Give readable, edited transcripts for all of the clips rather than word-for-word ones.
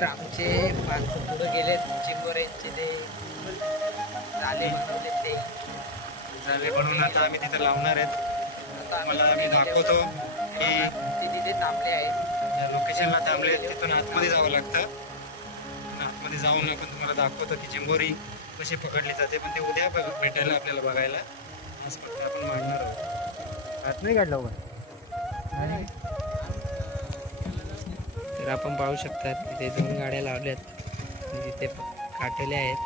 तर आमचे माणसं पुढे गेले चिंबोऱ्यांचे ते जाले बनवले ते जाले बनवून आता आम्ही तिथे लावणार आहेत. मला आम्ही दाखवतो की ते तिथे थांबले आहेत. या लोकेशनला थांबले, तिथून आतमध्ये जावं लागतं. आतमध्ये जाऊन आपण तुम्हाला दाखवतो की चिंबोरी कशी पकडली जाते, पण ते उद्या भेटायला आपल्याला बघायला. आज फक्त आपण मांडणार आहोत. आत नाही काढलं बघा. तर आपण पाहू शकता तिथे 2 गाड्या लावल्यात, तिथे काटेले आहेत.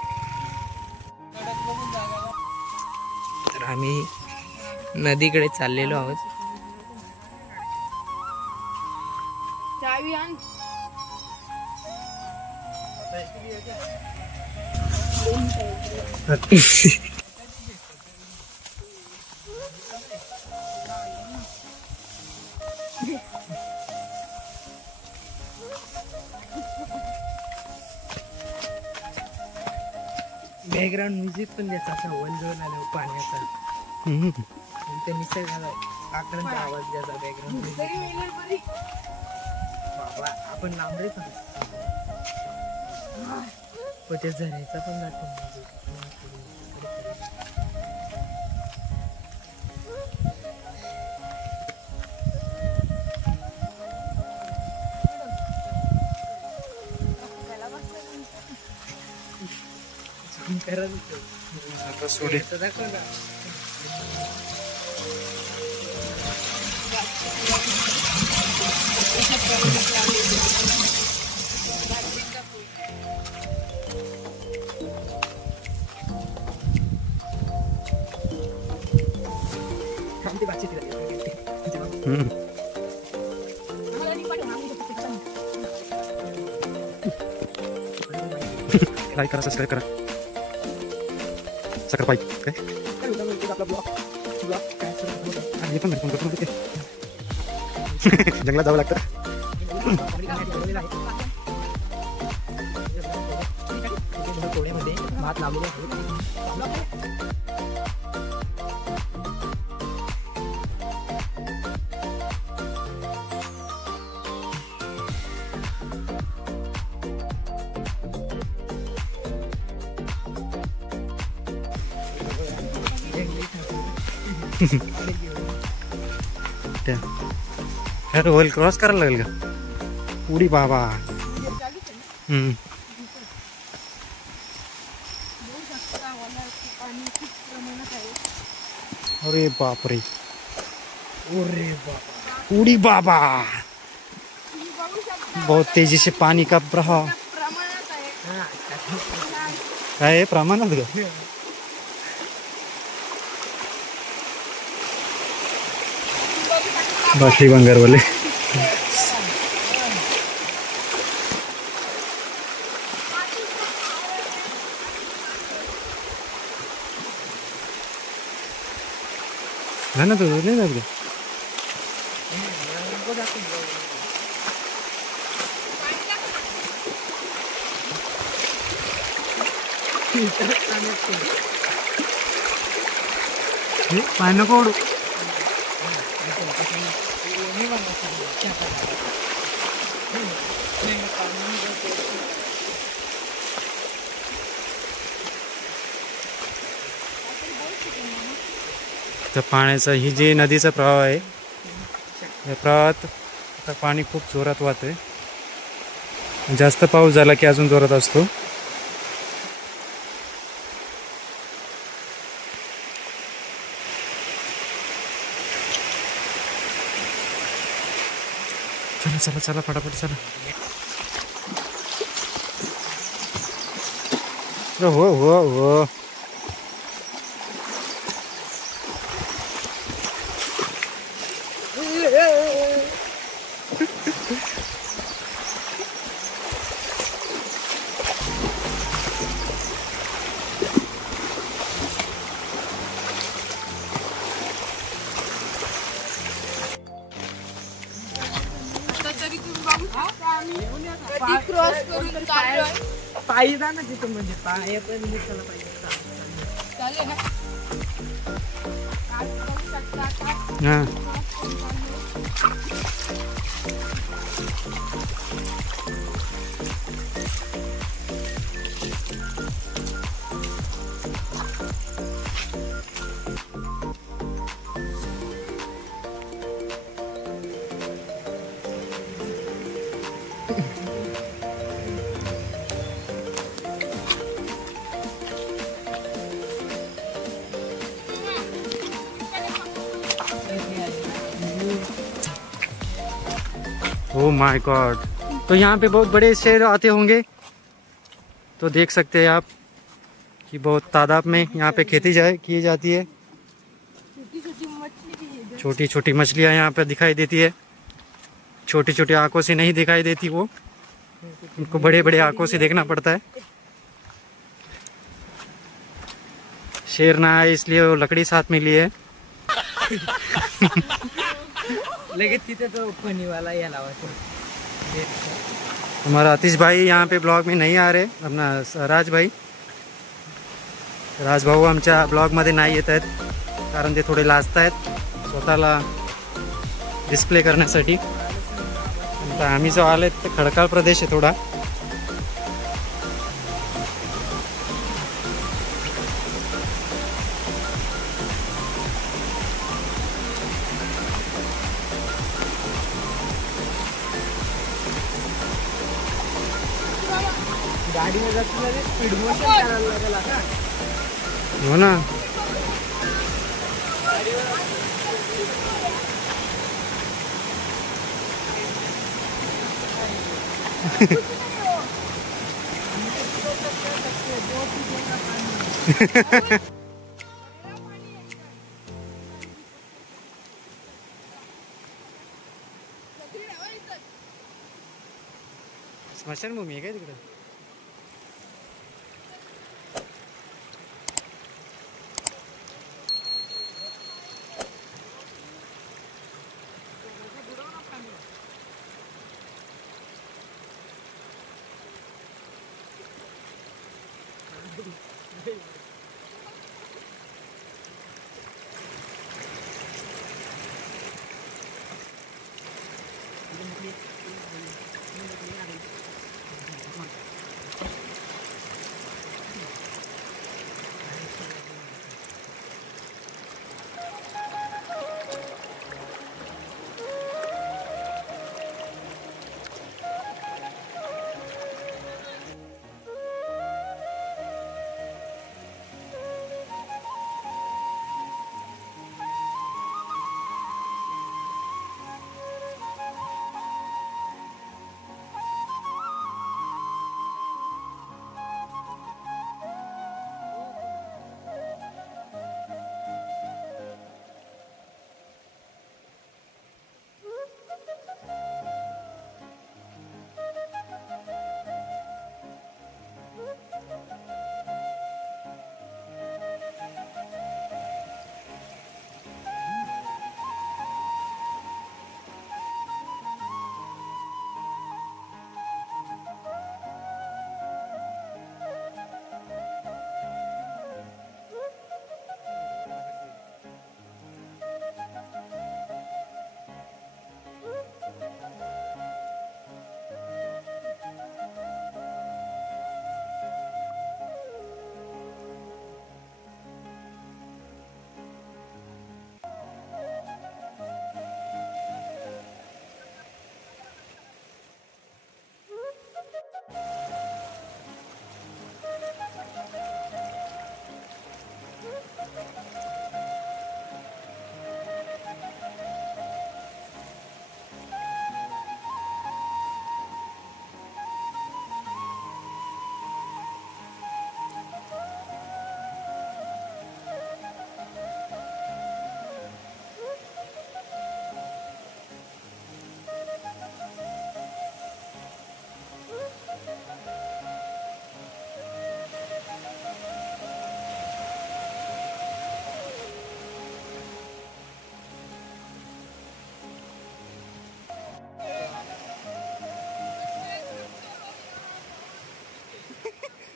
तर आम्ही नदीकडे चाललेलो आहोत. बॅकग्राऊंड म्युझिक पण त्याचा असा वंजवून आला पाण्याचा, त्या निसर्गाला आकरांचा आवाज द्यायचा बॅकग्राऊंड म्युझिक. बाबा आपण लांबरे पण त्या झऱ्याचा पण जातो. आता सोडे लाईक करा, सबस्क्राईब करा. सकर पाईप काय पण जंगलात जावं लागतं. भात लावलेले आहे. अरे होईल, क्रॉस करायला लागेल का उडी बाबा. अरे बापरे, उडी बाबा. बहुत तेजी से पानी का प्रवाह काय प्रमाणात ग. बाशी बंगारवाले ना तो नाही जात ग. पाणी नको ओढू. तर पाण्याचा ही जी नदीचा प्रवाह आहे, या प्रवाहात आता पाणी खूप जोरात वाहतंय. जास्त पाऊस झाला की अजून जोरात असतो. चला चला चला फटाफट चला. हो हो हो. पायी जा ना तिथं, म्हणजे पाय पण दिसायला पाहिजे. Oh my God. तो यहाँ पे बहुत बड़े शेर आते होंगे, तो देख सकते हैं आप कि बहुत तादाद में यहाँ पे खेती की जाती है। छोटी छोटी मछलियाँ यहाँ पे दिखाई देती है, छोटी छोटी आंखों से नहीं दिखाई देती, वो उनको बड़े बड़े आंखों से देखना पड़ता है। शेर ना आए इसलिए वो लकड़ी साथ में लिए है। लगेच तिथे तो फनी वाला या लावायचा। हमारा आतिश भाई यहाँ पे ब्लॉग में नहीं आ रहे, अपना राज भाऊ आमच्या ब्लॉगमध्ये नाही येत आहेत, कारण ते थोडे लाजत आहेत स्वतःला डिस्प्ले करण्यासाठी। आता आम्ही जो आले तर खडकाळ प्रदेश आहे थोडा, गाडी में जाते स्पीड मोशन करायला लागेल आता। हो ना। स्मशानभूमी आहे काय तिकडे?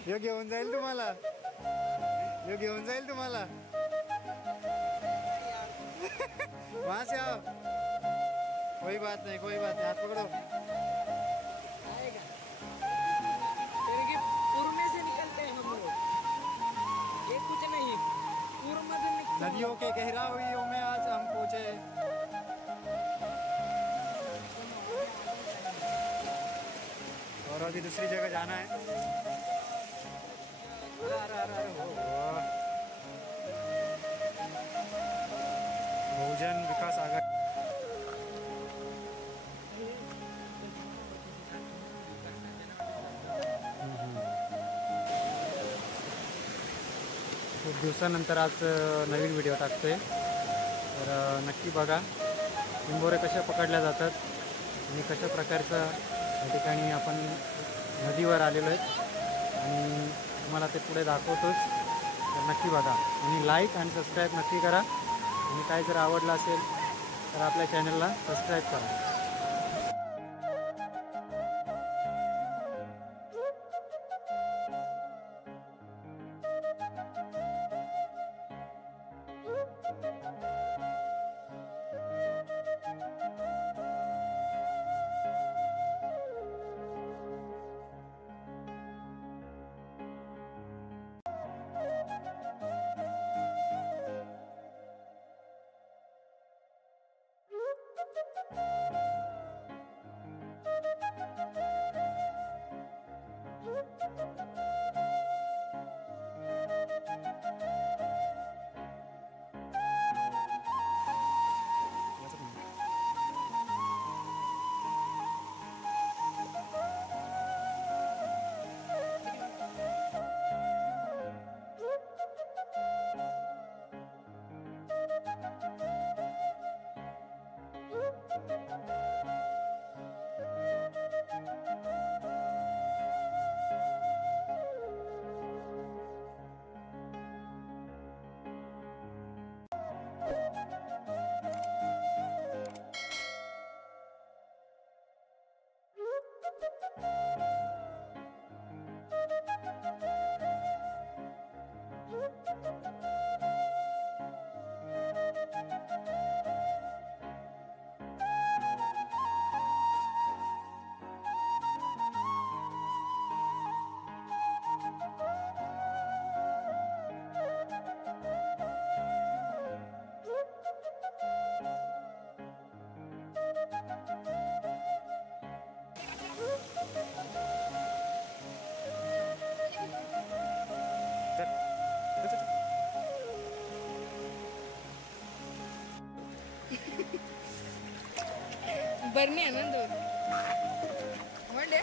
यो घेऊन जाईल तुम्हाला, यो घेऊन जाईल तुम्हाला। वहां से आओ, कोई बात नहीं, कोई बात नहीं, हाथ पकड़ो। पूर्व से निकलते हैं हम लोग, ये कुछ नहीं, पूर्व में निकलते। नदियों के गहराइयों में आज हम पहुंचे। और अभी दूसरी जगह जाना है। बहुजन विकास आघाड़ी खूप दिवसानंतर आज नवीन व्हिडिओ टाकतोय, तर नक्की बघा चिंबोरे कशा पकडल्या जातात आणि कशा प्रकारचं या ठिकाणी आपण नदीवर आलेलो आहेत आणि तुम्हाला ते पुढे दाखवतोच, तर नक्की बघा आणि लाईक आणि सबस्क्राईब नक्की करा आणि काय जर आवडलं असेल तर आपल्या चॅनलला सबस्क्राईब करा. बरणी आनंद म्हणजे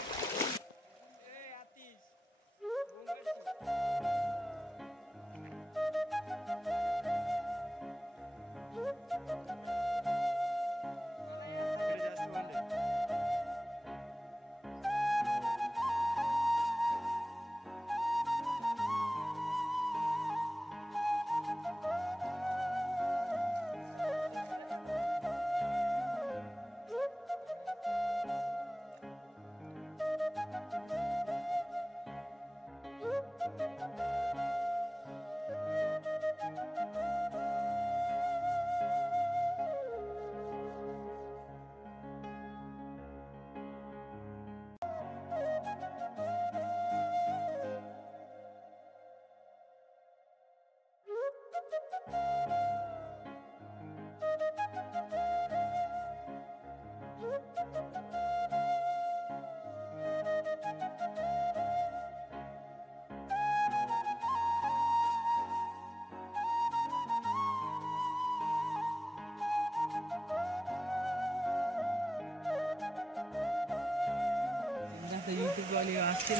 यूट्यूब वाले आजकल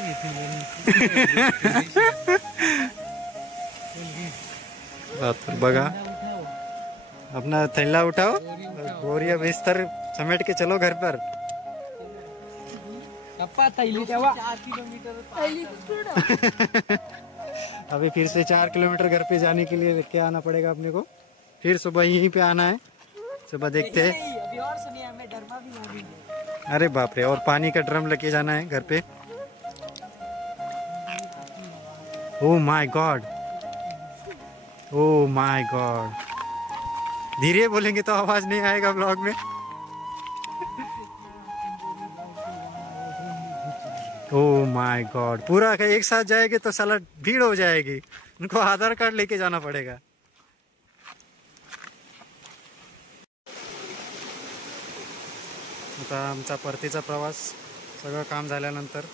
बघा अपना थैला उठाओ, बोरिया बिस्तर समेट के चलो घर पर. अभी फिर से 4 किलोमीटर घर पे जाने के लिए लेके आना पड़ेगा अपने को. फिर सुबह यहीं पे आना है. सुबह देखते हैं. अभी और सुनिए, हमें डरमा भी नहीं है. अरे बाप रे, और पानी का ड्रम लेके जाना है घर पे. Oh my God, oh my God. धीरे बोलेंगे तो आवाज नहीं आएगा ब्लॉग में. ओह माय गॉड, पूरा एक साथ जाएंगे तो साला भीड़ हो जाएगी. उनको आधार कार्ड लेके जाना पड़ेगा. आता आमचा परतीचा प्रवास सगळं काम झाल्यानंतर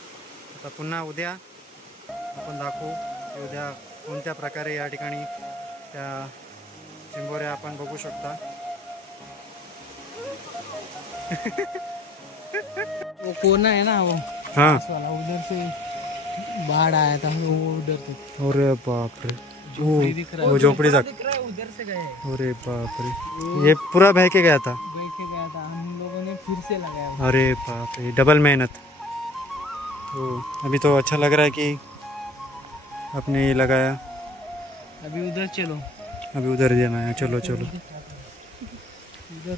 आता पुन्हा उद्या आपण दाखवू की उद्या कोणत्या प्रकारे या ठिकाणी त्या चिंबोऱ्या आपण बघू शकता. वो कोना है ना, वो हाँ वाला उधर से बाढ़ आया था, वो उधर से. अरे बाप रे, झोपड़ी दिख रहा है, वो झोपड़ी तक। दिख रहा है, उधर से गए। अरे बाप रे, ये पूरा बह के गया था। बह के गया था, हम लोगों ने फिर से लगाया। अरे बाप रे, डबल मेहनत। ओ अभी तो अच्छा लग रहा है कि आपने ये लगाया। अभी उधर चलो, अभी उधर जाना है, चलो चलो। उधर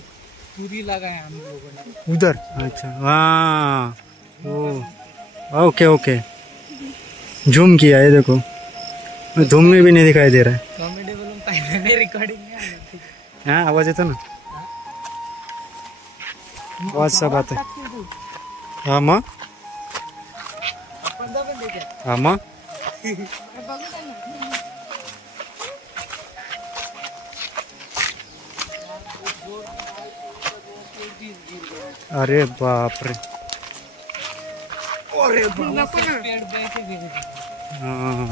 पूरी लगाया हम लोगों ने। उधर, अच्छा हाँ, ओ ओके ओके, झूम किया है देखो, धूम में भी नहीं दिखाई दे रहा है। कॉमेडी बोलून पाहिजे, रिकॉर्डिंग नाही आली। हाँ आवाज येतो ना, आवाज सब आता है। हाँ मग, आपण जाऊन दे क्या? हाँ मग, अरे बाप रे, अरे पेड़ बह के गिरे थे। हाँ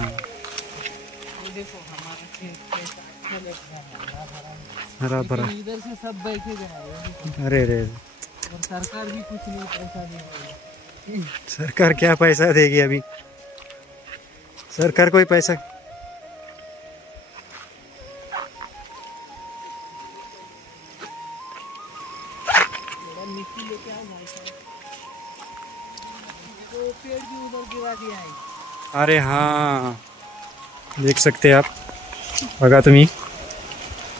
वो देखो हमारा खेत कैसा अच्छा लग रहा है, हरा भरा। लेकिन इधर से सब बह के गया है। अरे रे, और सरकार भी कुछ नहीं पैसा दे रही है। सरकार क्या पैसा देगी अभी, सरकार कोई पैसा। थोड़ा मिट्टी लेके आओ भाई साहब, वो पेड़ भी उधर गिरा दिया है। अरे हाँ, देख सकते आप, बघा तुम्ही,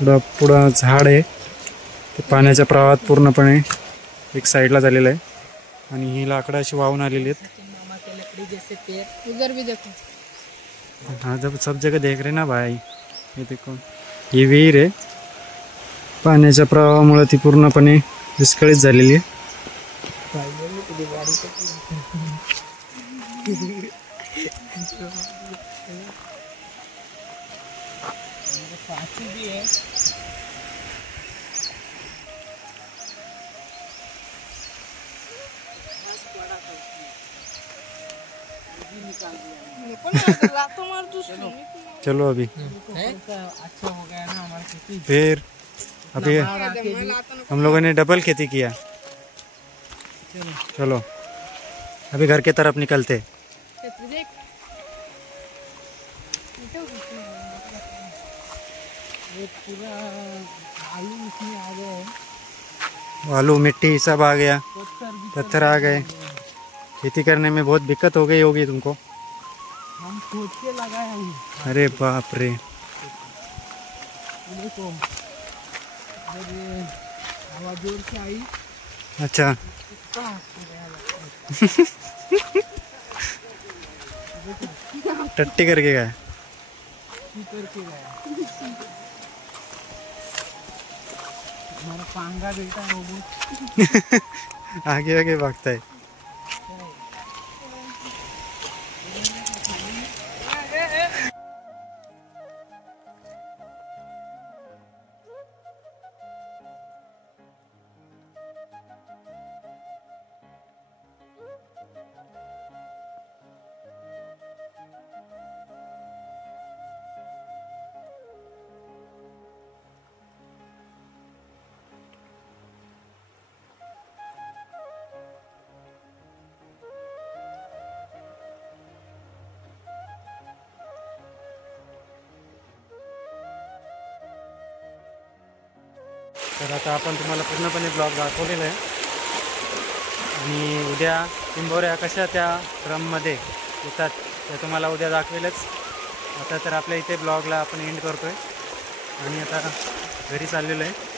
पुढं झाड आहे ते पाण्याच्या प्रवाहात पूर्णपणे एक साईडला झालेलं आहे आणि ही लाकडं अशी वाहून आलेली आहेत। सचिन मामा के लकड़ी जैसे पेड़, उधर भी देखो। हाँ जब सब जगह देख रहे ना भाई, हे देखो, ही विहीर आहे, पाण्याच्या प्रवाहामुळे ती पूर्णपणे विस्कळीत झालेली आहे। फांसी भी है। चलो अभी अच्छा हो गया ना हमारी खेती। फिर अभी हम लोगों ने डबल खेती किया। चलो अभी घर की तरफ निकलते। ये पूरा आलू इसमें आ गया है, आलू मिट्टी सब आ गया, पत्थर भी पत्थर आ गए। खेती करने में बहुत दिक्कत हो गई होगी तुमको। हम खोद के लगाए हैं। अरे बाप रे, देखो जब ये हवा जोर से आई, अच्छा कितना हो गया। टट्टी करके गया, करके गया। हमारा पांगा बेटा है वो आगे आगे भागता है। तर आता आपण तुम्हाला पूर्णपणे ब्लॉग दाखवलेला आहे आणि उद्या टिंबोऱ्या कशा त्या ड्रममध्ये येतात ते तुम्हाला उद्या दाखवेलच। आता तर आपल्या इथे ब्लॉगला आपण एंड करतो आहे आणि आता घरी चाललेलो आहे।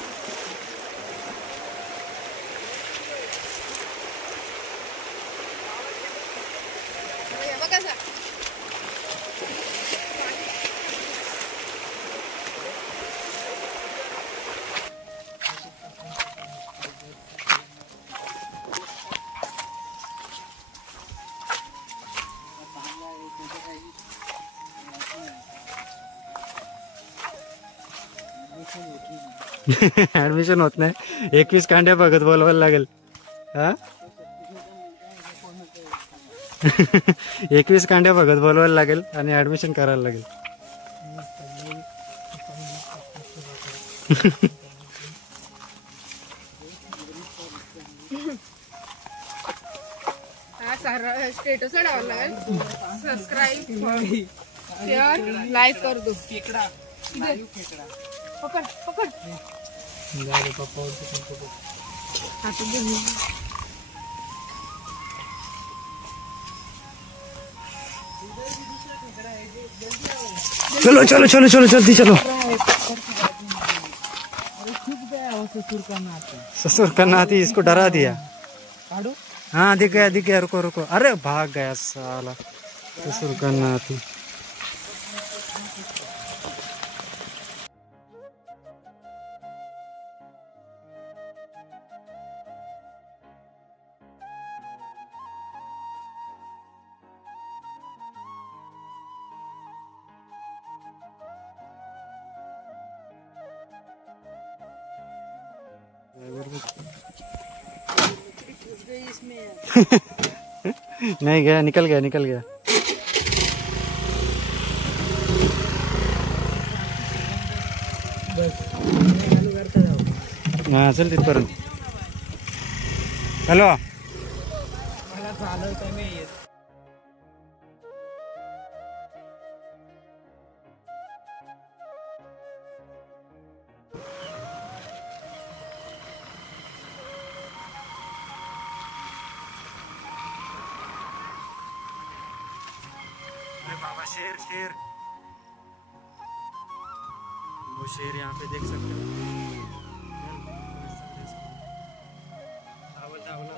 ऍडमिशन होत नाही, 21 कांड्या बघत बोलवायला लागेल। हा 21 कांड्या बघत बोलवायला लागेल आणि ऍडमिशन करायला लागेल। स्टेटस लावायला लागेल, सबस्क्राईब शेयर लाइक कर दो। खेकडा लाईव्ह खेकडा पकड़ पकड़। झाले पप्पा हाथों में नहीं। चलो चलो चलो चलो जल्दी चलो। खूप गया हो ससुर का नाते ससुर का नाती इसको डरा दिया। काढू हाँ दिख गया रुको रुको। अरे भाग गया साला ससुर का नाती। नहीं गया, निकल गया निकल गया। बस चालू करता जाऊ हाँ चल तिथपर्यंत। हॅलो मला चालवता नाही येत अरे बाबा शेर शेर, वो शेर यहाँ पे देख सकते हो। धावत धावला